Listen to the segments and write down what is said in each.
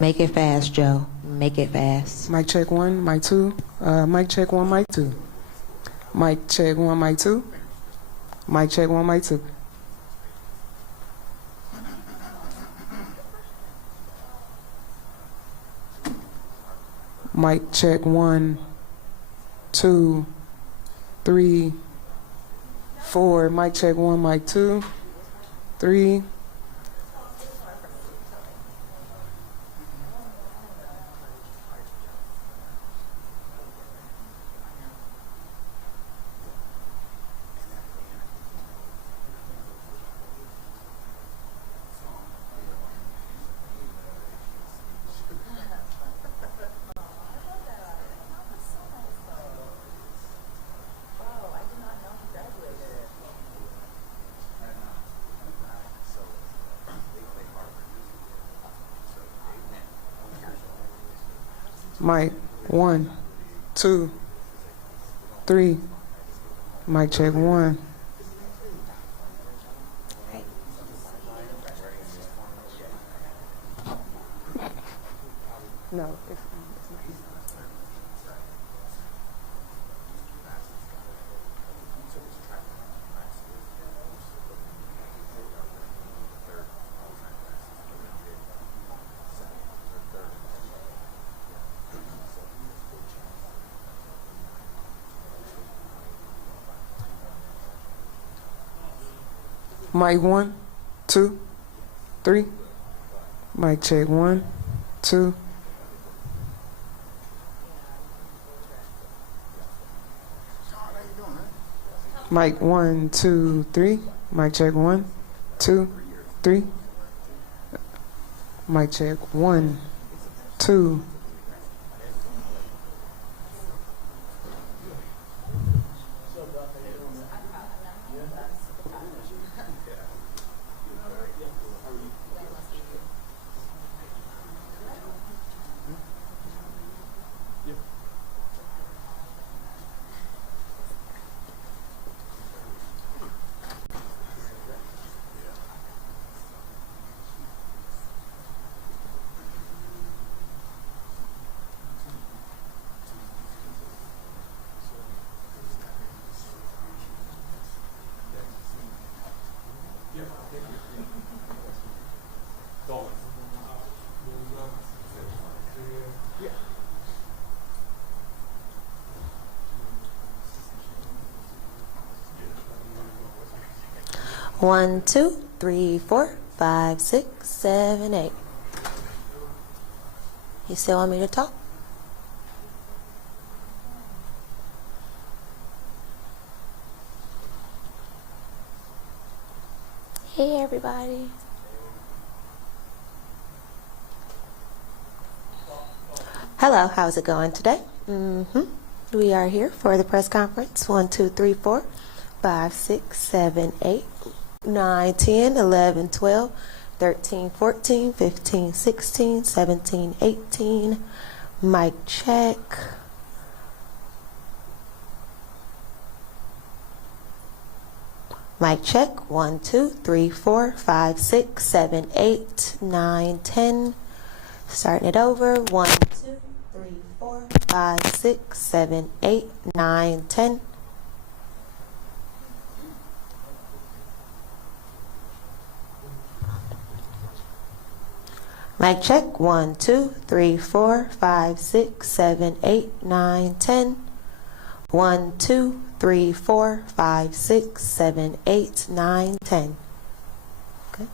Make it fast, Joe. Make it fast. Mic check one, mic two. Mic check one, mic two. Mic check one, mic two. Mic check one, mic two. Mic check one, two, three, four. Mic check one, mic two, three. Mic one, two, three. Mic check one. No, it's not. Mic one, two, three. Mic check one, two. Mic one, two, three. Mic check one, two, three. Mic check one, two. One, two, three, four, five, six, seven, eight. You still want me to talk? Hey, everybody. Hello, how's it going today? We are here for the press conference. 1, 2, 3, 4, 5, 6, 7, 8, 9, 10, 11, 12, 13, 14, 15, 16, 17, 18. Mic check. Mic check. 1, 2, 3, 4, 5, 6, 7, 8, 9, 10. Starting it over. 1, 2, 3, 4, 5, 6, 7, 8, 9, 10. Mic check. 1, 2, 3, 4, 5, 6, 7, 8, 9, 10. 1, 2, 3, 4, 5, 6, 7, 8, 9, 10. Okay.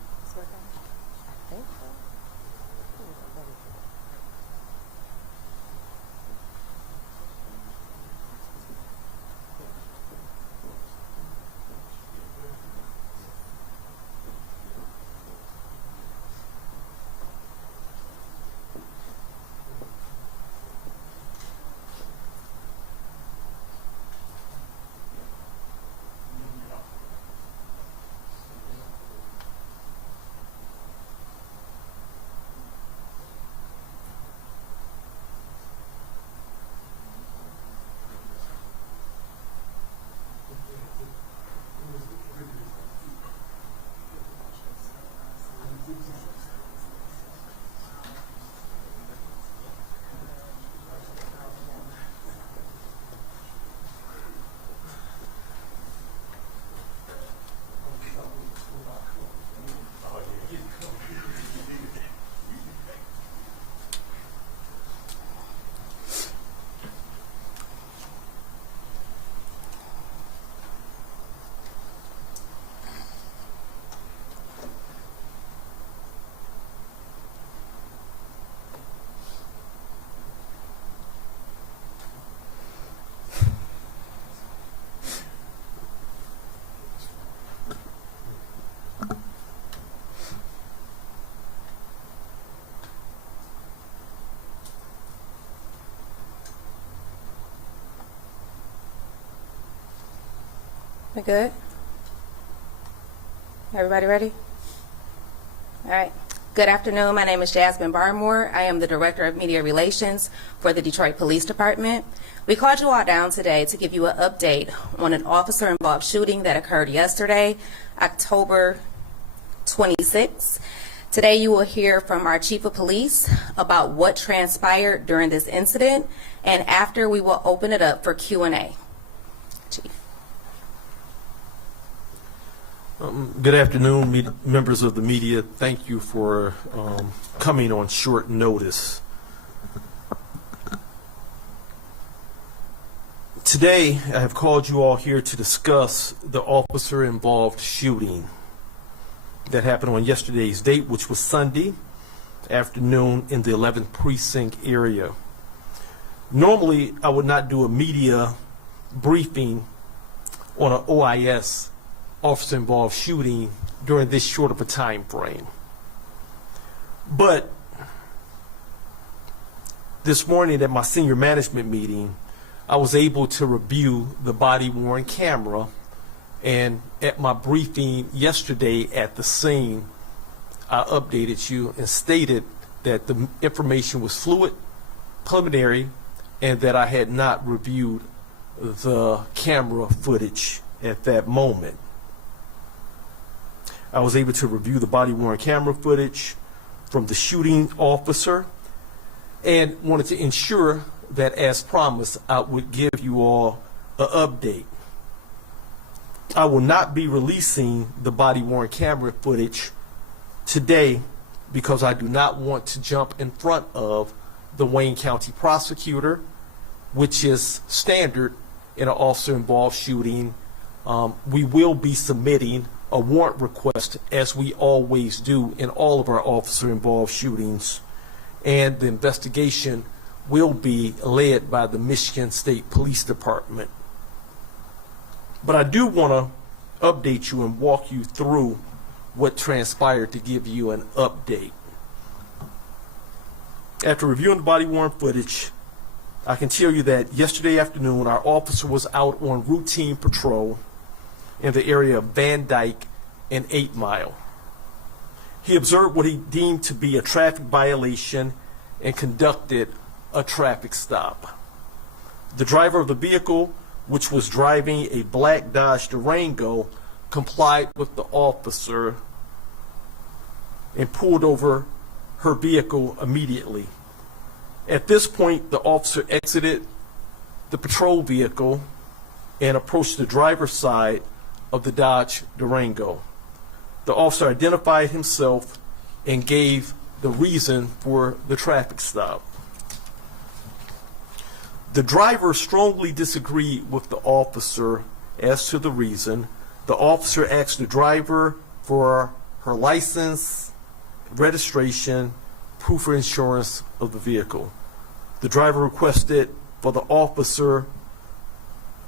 We good? Everybody ready? All right. Good afternoon. My name is Jasmine Barmore. I am the Director of Media Relations for the Detroit Police Department. We called you all down today to give you an update on an officer-involved shooting that occurred yesterday, October 26th. Today you will hear from our Chief of Police about what transpired during this incident, and after we will open it up for Q&A. Chief. Good afternoon, members of the media. Thank you for coming on short notice. Today, I have called you all here to discuss the officer-involved shooting that happened on yesterday's date, which was Sunday afternoon in the 11th precinct area. Normally, I would not do a media briefing on an OIS officer-involved shooting during this short of a time frame. But this morning at my senior management meeting, I was able to review the body-worn camera, and at my briefing yesterday at the scene, I updated you and stated that the information was fluid, preliminary, and that I had not reviewed the camera footage at that moment. I was able to review the body-worn camera footage from the shooting officer and wanted to ensure that, as promised, I would give you all an update. I will not be releasing the body-worn camera footage today because I do not want to jump in front of the Wayne County prosecutor, which is standard in an officer-involved shooting. We will be submitting a warrant request, as we always do in all of our officer-involved shootings, and the investigation will be led by the Michigan State Police Department. But I do want to update you and walk you through what transpired to give you an update. After reviewing the body-worn footage, I can tell you that yesterday afternoon our officer was out on routine patrol in the area of Van Dyke and 8 Mile. He observed what he deemed to be a traffic violation and conducted a traffic stop. The driver of the vehicle, which was driving a black Dodge Durango, complied with the officer and pulled over her vehicle immediately. At this point, the officer exited the patrol vehicle and approached the driver's side of the Dodge Durango. The officer identified himself and gave the reason for the traffic stop. The driver strongly disagreed with the officer as to the reason. The officer asked the driver for her license, registration, proof of insurance of the vehicle. The driver requested for the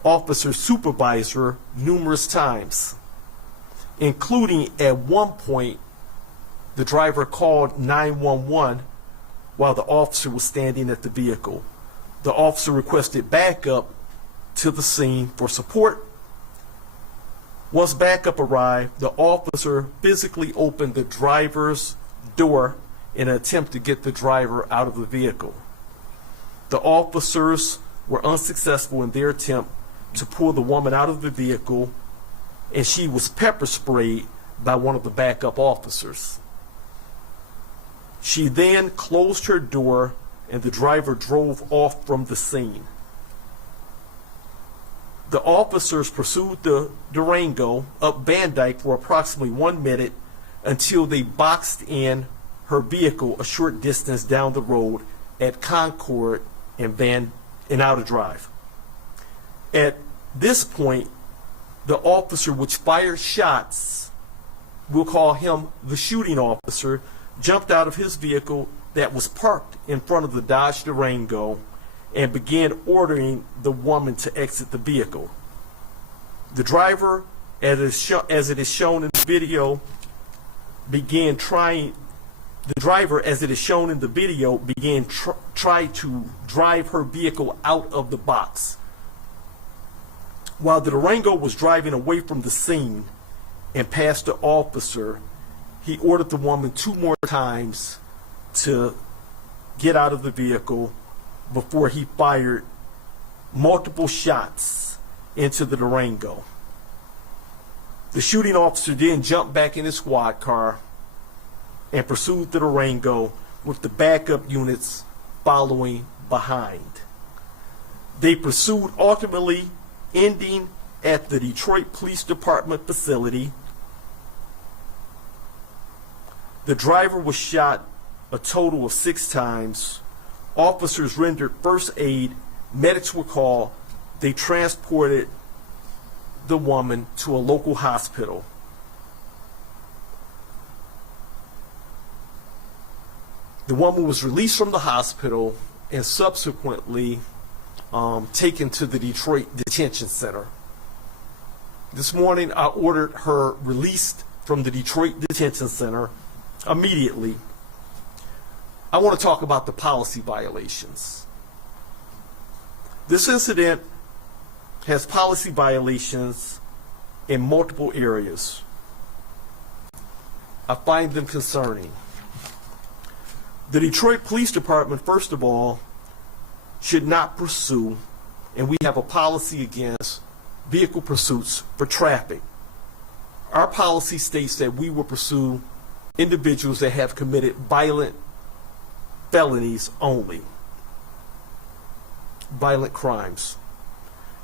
officer's supervisor numerous times, including at one point the driver called 911 while the officer was standing at the vehicle. The officer requested backup to the scene for support. Once backup arrived, the officer physically opened the driver's door in an attempt to get the driver out of the vehicle. The officers were unsuccessful in their attempt to pull the woman out of the vehicle, and she was pepper sprayed by one of the backup officers. She then closed her door and the driver drove off from the scene. The officers pursued the Durango up Van Dyke for approximately 1 minute until they boxed in her vehicle a short distance down the road at Concord and Outer Drive. At this point, the officer which fired shots, we'll call him the shooting officer, jumped out of his vehicle that was parked in front of the Dodge Durango and began ordering the woman to exit the vehicle. The driver, as it is shown in the video, began trying try to drive her vehicle out of the box. While the Durango was driving away from the scene and passed the officer, he ordered the woman 2 more times to get out of the vehicle before he fired multiple shots into the Durango. The shooting officer then jumped back in his squad car and pursued the Durango with the backup units following behind. They pursued, ultimately ending at the Detroit Police Department facility. The driver was shot a total of 6 times. Officers rendered first aid. Medics were called. They transported the woman to a local hospital. The woman was released from the hospital and subsequently taken to the Detroit Detention Center. This morning, I ordered her released from the Detroit Detention Center immediately. I want to talk about the policy violations. This incident has policy violations in multiple areas. I find them concerning. The Detroit Police Department, first of all, should not pursue, and we have a policy against vehicle pursuits for traffic. Our policy states that we will pursue individuals that have committed violent felonies only, violent crimes.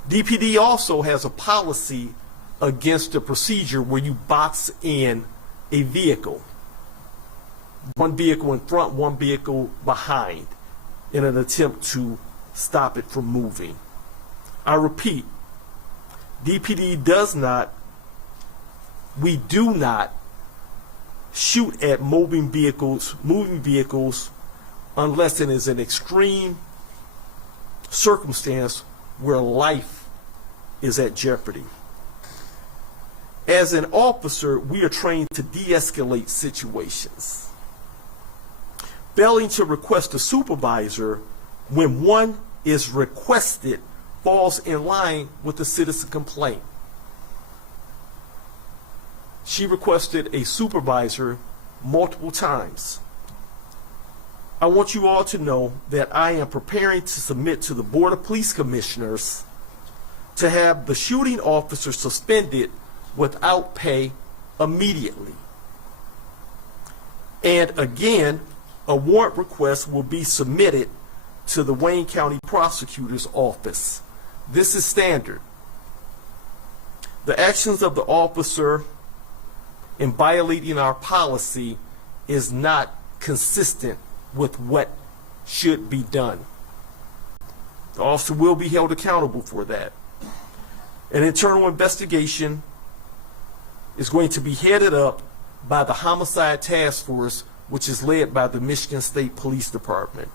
DPD also has a policy against a procedure where you box in a vehicle. One vehicle in front, one vehicle behind, in an attempt to stop it from moving. I repeat, DPD does not, we do not shoot at moving vehicles unless it is an extreme circumstance where life is at jeopardy. As an officer, we are trained to de-escalate situations. Failing to request a supervisor when one is requested falls in line with the citizen complaint. She requested a supervisor multiple times. I want you all to know that I am preparing to submit to the Board of Police Commissioners to have the shooting officer suspended without pay immediately. And again, a warrant request will be submitted to the Wayne County Prosecutor's Office. This is standard. The actions of the officer in violating our policy is not consistent with what should be done. The officer will be held accountable for that. An internal investigation is going to be headed up by the Homicide Task Force, which is led by the Michigan State Police Department.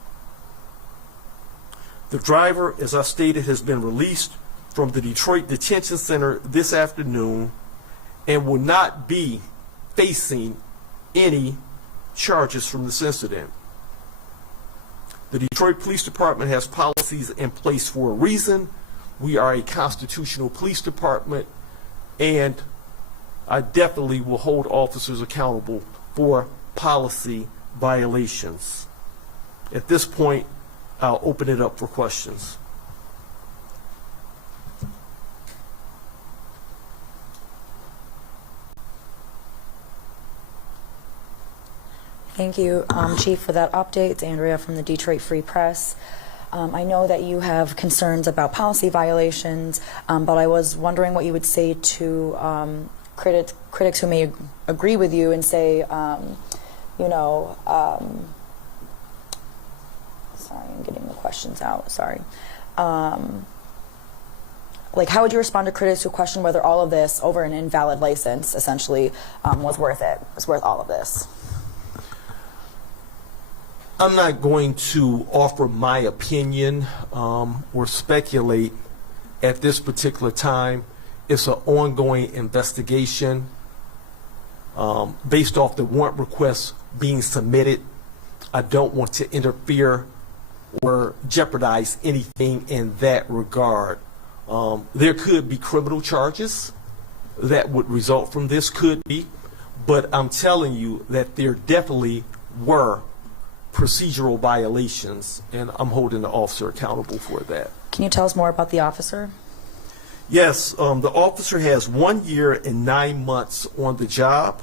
The driver, as I stated, has been released from the Detroit Detention Center this afternoon and will not be facing any charges from this incident. The Detroit Police Department has policies in place for a reason. We are a constitutional police department, and I definitely will hold officers accountable for policy violations. At this point, I'll open it up for questions. Thank you, Chief, for that update. It's Andrea from the Detroit Free Press. I know that you have concerns about policy violations, but I was wondering what you would say to critics who may agree with you and say, sorry, I'm getting the questions out, sorry. Like, how would you respond to critics who question whether all of this over an invalid license essentially was worth it, was worth all of this? I'm not going to offer my opinion or speculate at this particular time. It's an ongoing investigation based off the warrant requests being submitted. I don't want to interfere or jeopardize anything in that regard. There could be criminal charges that would result from this, could be, but I'm telling you that there definitely were procedural violations, and I'm holding the officer accountable for that. Can you tell us more about the officer? Yes, the officer has 1 year and 9 months on the job.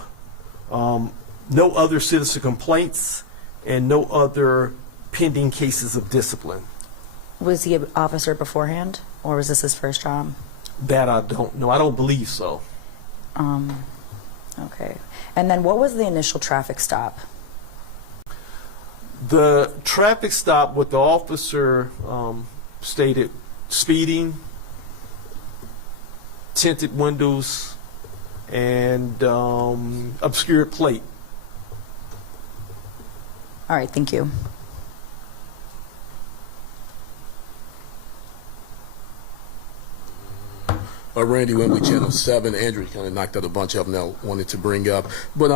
No other citizen complaints and no other pending cases of discipline. Was he an officer beforehand, or was this his first job? That I don't know. I don't believe so. Okay. And then what was the initial traffic stop? The traffic stop, what the officer stated, speeding, tinted windows, and obscured plate. All right, thank you. Randy Wembley, Channel 7. Andrew kind of knocked out a bunch of them that I wanted to bring up. But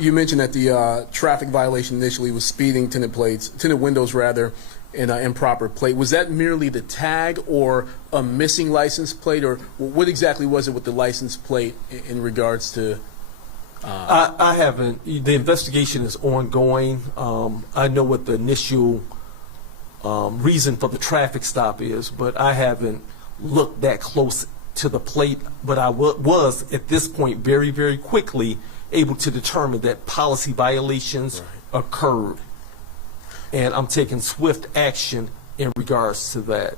you mentioned that the traffic violation initially was speeding, tinted windows rather, and improper plate. Was that merely the tag or a missing license plate, or what exactly was it with the license plate in regards to? I haven't. The investigation is ongoing. I know what the initial reason for the traffic stop is, but I haven't looked that close to the plate. But I was, at this point, very, very quickly able to determine that policy violations occurred. And I'm taking swift action in regards to that.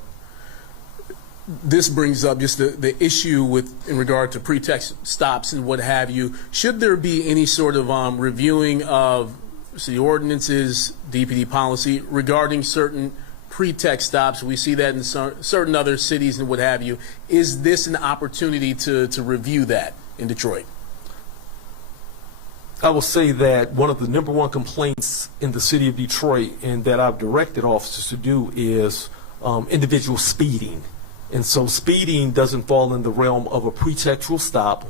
This brings up just the issue in regard to pretext stops and what have you. Should there be any sort of reviewing of city ordinances, DPD policy regarding certain pretext stops? We see that in certain other cities and what have you. Is this an opportunity to review that in Detroit? I will say that one of the number one complaints in the city of Detroit, and that I've directed officers to do, is individual speeding. And so speeding doesn't fall in the realm of a pretextual stop.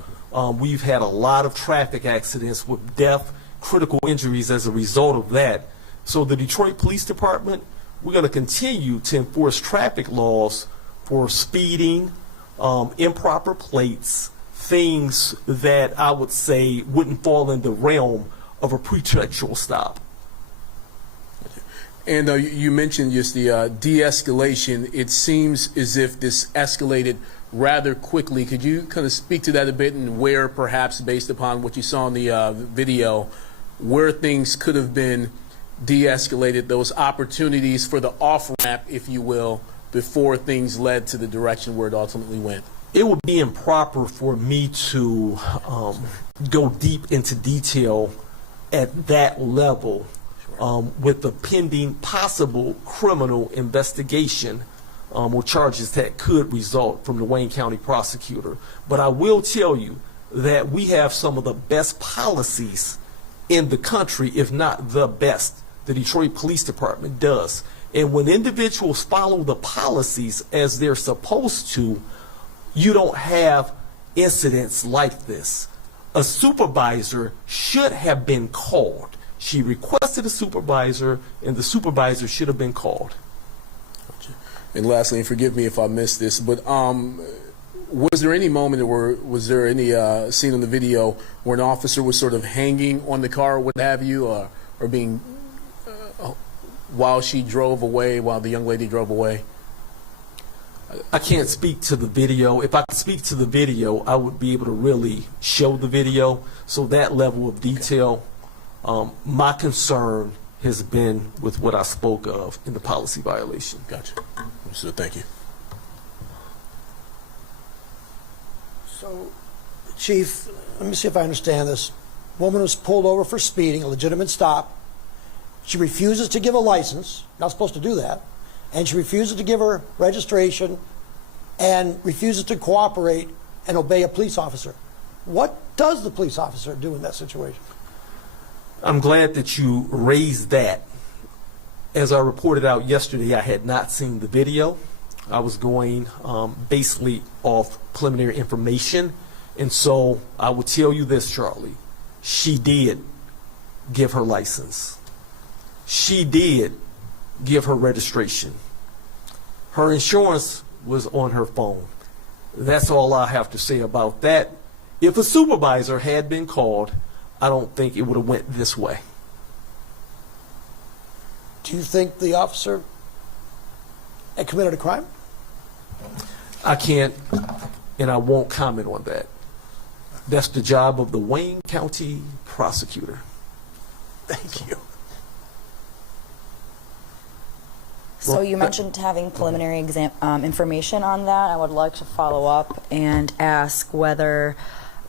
We've had a lot of traffic accidents with death, critical injuries as a result of that. So the Detroit Police Department, we're going to continue to enforce traffic laws for speeding, improper plates, things that I would say wouldn't fall in the realm of a pretextual stop. And you mentioned just the de-escalation. It seems as if this escalated rather quickly. Could you kind of speak to that a bit, and where perhaps, based upon what you saw in the video, where things could have been de-escalated, those opportunities for the off-ramp, if you will, before things led to the direction where it ultimately went? It would be improper for me to go deep into detail at that level with the pending possible criminal investigation or charges that could result from the Wayne County prosecutor. But I will tell you that we have some of the best policies in the country, if not the best. The Detroit Police Department does. And when individuals follow the policies as they're supposed to, you don't have incidents like this. A supervisor should have been called. She requested a supervisor, and the supervisor should have been called. And lastly, and forgive me if I missed this, but was there any moment, or was there any scene in the video where an officer was sort of hanging on the car, or what have you, or being while she drove away, while the young lady drove away? I can't speak to the video. If I could speak to the video, I would be able to really show the video. So that level of detail, my concern has been with what I spoke of in the policy violation. Gotcha. So thank you. So, Chief, let me see if I understand this. Woman was pulled over for speeding, a legitimate stop. She refuses to give a license, not supposed to do that, and she refuses to give her registration and refuses to cooperate and obey a police officer. What does the police officer do in that situation? I'm glad that you raised that. As I reported out yesterday, I had not seen the video. I was going basically off preliminary information. And so I will tell you this, Charlie. She did give her license. She did give her registration. Her insurance was on her phone. That's all I have to say about that. If a supervisor had been called, I don't think it would have went this way. Do you think the officer had committed a crime? I can't and I won't comment on that. That's the job of the Wayne County prosecutor. Thank you. So you mentioned having preliminary information on that. I would like to follow up and ask whether,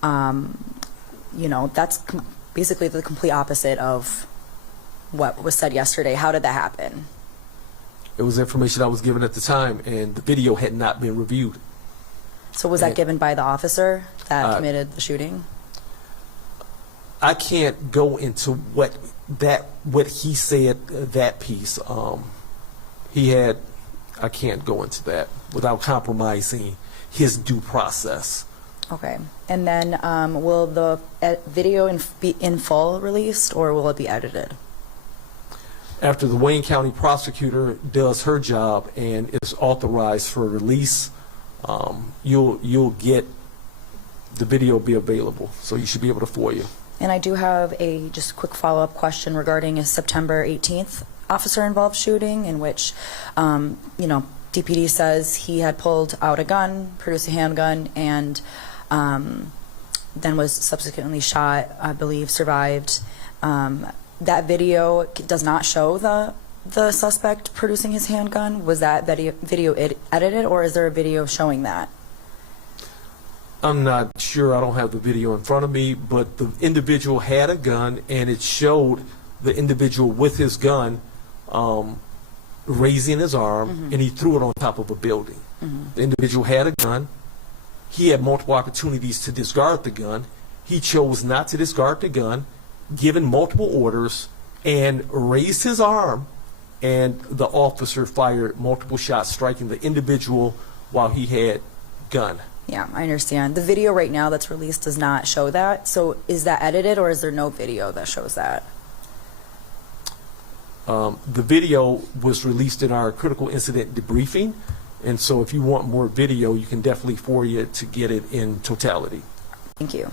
that's basically the complete opposite of what was said yesterday. How did that happen? It was information I was given at the time, and the video had not been reviewed. So was that given by the officer that committed the shooting? I can't go into what he said, that piece. I can't go into that without compromising his due process. Okay. And then will the video be in full released, or will it be edited? After the Wayne County prosecutor does her job and is authorized for release, you'll get the video be available, so you should be able to FOIA. And I do have a just quick follow-up question regarding a September 18th officer-involved shooting in which, DPD says he had pulled out a gun, produced a handgun, and then was subsequently shot, I believe, survived. That video does not show the suspect producing his handgun. Was that video edited, or is there a video showing that? I'm not sure. I don't have the video in front of me, but the individual had a gun, and it showed the individual with his gun raising his arm, and he threw it on top of a building. The individual had a gun. He had multiple opportunities to discard the gun. He chose not to discard the gun, given multiple orders, and raised his arm, and the officer fired multiple shots, striking the individual while he had gun. Yeah, I understand. The video right now that's released does not show that. So is that edited, or is there no video that shows that? The video was released in our critical incident debriefing, and so if you want more video, you can definitely FOIA it to get it in totality. Thank you.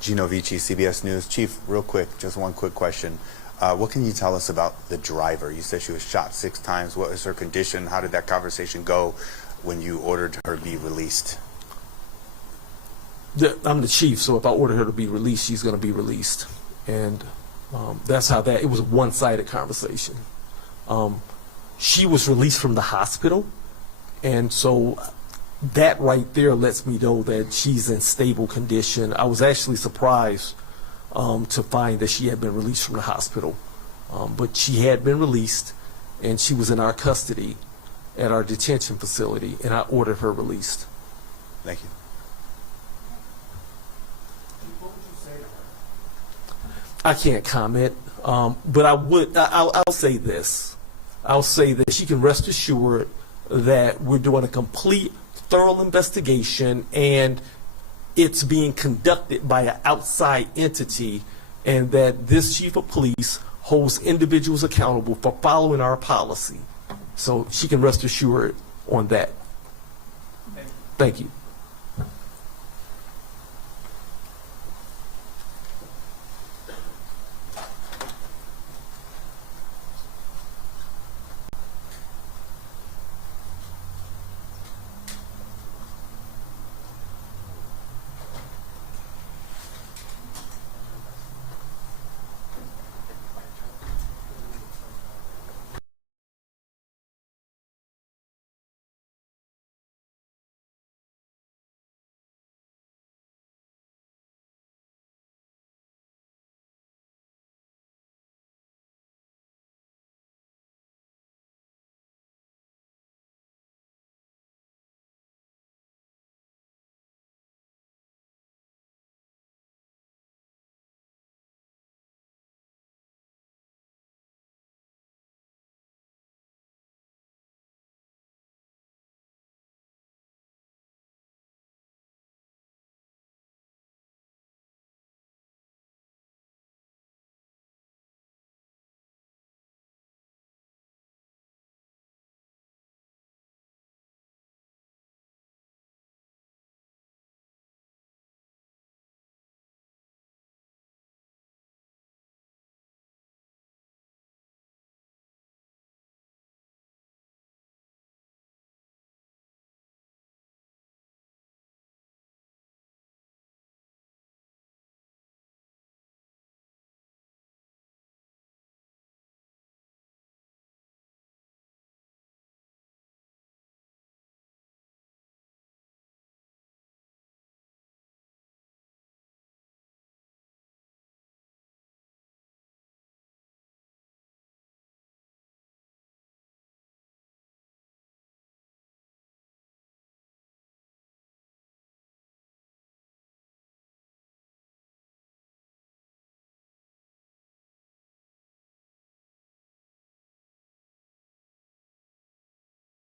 Gino Vici, CBS News. Chief, real quick, just one quick question. What can you tell us about the driver? You said she was shot 6 times. What is her condition? How did that conversation go when you ordered her to be released? I'm the chief, so if I order her to be released, she's going to be released. And that's how it was a one-sided conversation. She was released from the hospital, and so that right there lets me know that she's in stable condition. I was actually surprised to find that she had been released from the hospital. But she had been released, and she was in our custody at our detention facility, and I ordered her released. Thank you. I can't comment, but I'll say this. I'll say that she can rest assured that we're doing a complete, thorough investigation, and it's being conducted by an outside entity, and that this chief of police holds individuals accountable for following our policy. So she can rest assured on that. Thank you.